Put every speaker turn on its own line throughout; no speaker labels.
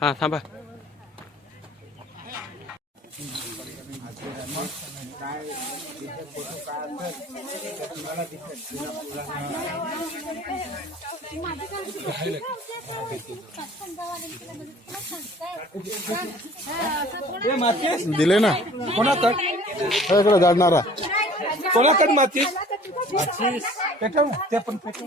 हाँ थांबा।
दिले ना।
कोणाकड
जाडणारा.
कोणाकड माती पेटव? ते पण पेटव.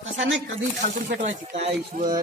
तसा नाही कधी खालतून पेटवायची? काय ईश्वर?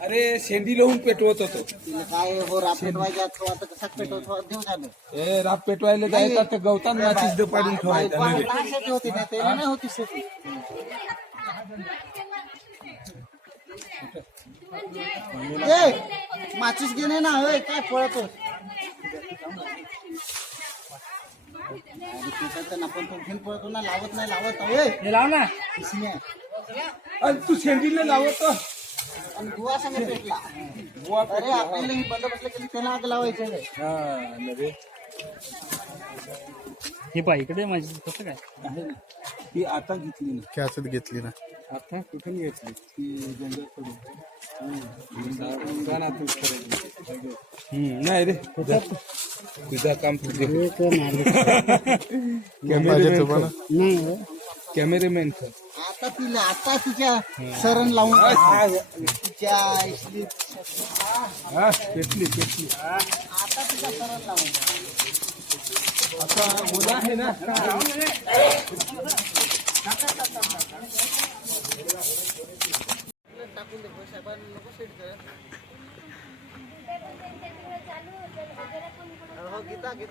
अरे शेंडी लावून पेटवत होतो.
काय हो तो आता कसा पेटवतो? देऊ झालं
ए राप पेटवायला जायचा तर गवतान माचीस द पाडून ठेवायचा
होती ना त्याला नाही होती शेती ए माचीस घेणे ना होय काय पळतो आपण तो घेऊन पळतो ना लावत नाही लावत
लाव ना. आणि तू शेंडीला लावतो
आणि दुवा संग पेटला
बुवा
अरे आपल्याला ही बंद बसलं की त्याला आग लावायचं रे.
हा नव्हे
हे पहा इकडे माझी कसं काय?
आहे ना. ती आता घेतली ना.
कॅसेट घेतली ना.
आता कुठून घेतली? ती जंगलाकडून. करायची. हम्म, नाही रे. तुझा काम तुझे
तुम्हाला
कॅमेरेमॅन
आता तिला आता तिच्या सरण लावून टाकू. तिच्या इथली
हा। पेटली पेटली
आता तिच्या सरण लावून
आता मुलं आहे ना।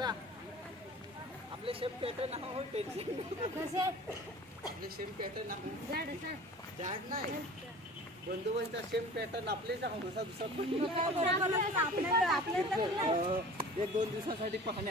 हो गीता आपले सेम पॅटर्न हो टेन्शन आपले सेम पॅटर्न झाड नाही. बंधुबांचा सेम पॅटर्न आपलेच आहो दुसरा दुसरा कोणी? अं, एक दोन दिवसासाठी पाहणे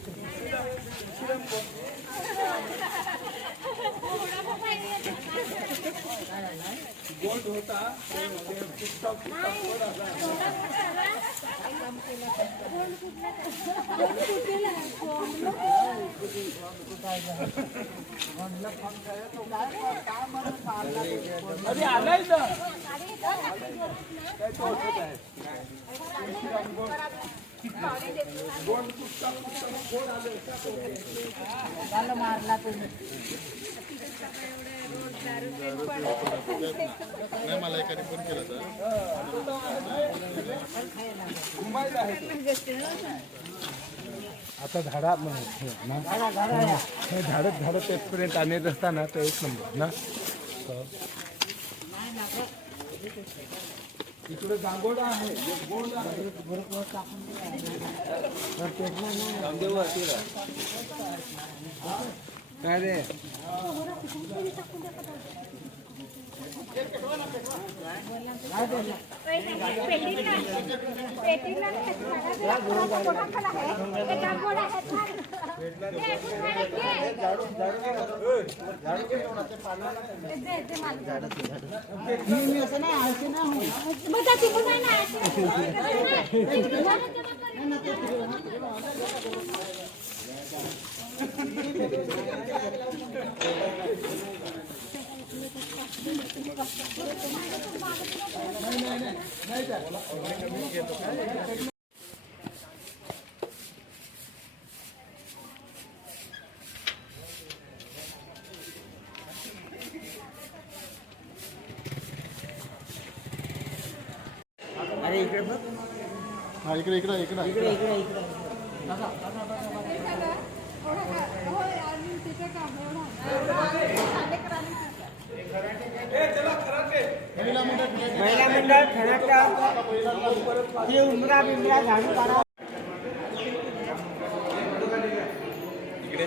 गोड होता
अरे आलाय तर तो ना
नाही मला एकाने फोन केला होता
आता झाडा हे झाडत झाडत एक्सपिरियन्स आणत असताना ना तो एक नंबर ना? इकडे गांगोडा आहे. गोड आहे. भरपूर टाकून तर पेटला नाही
रामदेव असेल काय रे? मी असं
नाही आळशी ना हो नाही
अरे इकडे बघ.
हा इकडे इकडे इकडे.
इकडे इकडे इकडे. महिला मंडळ खरं ते उमरा बिमरा झाडू काढा. इकडे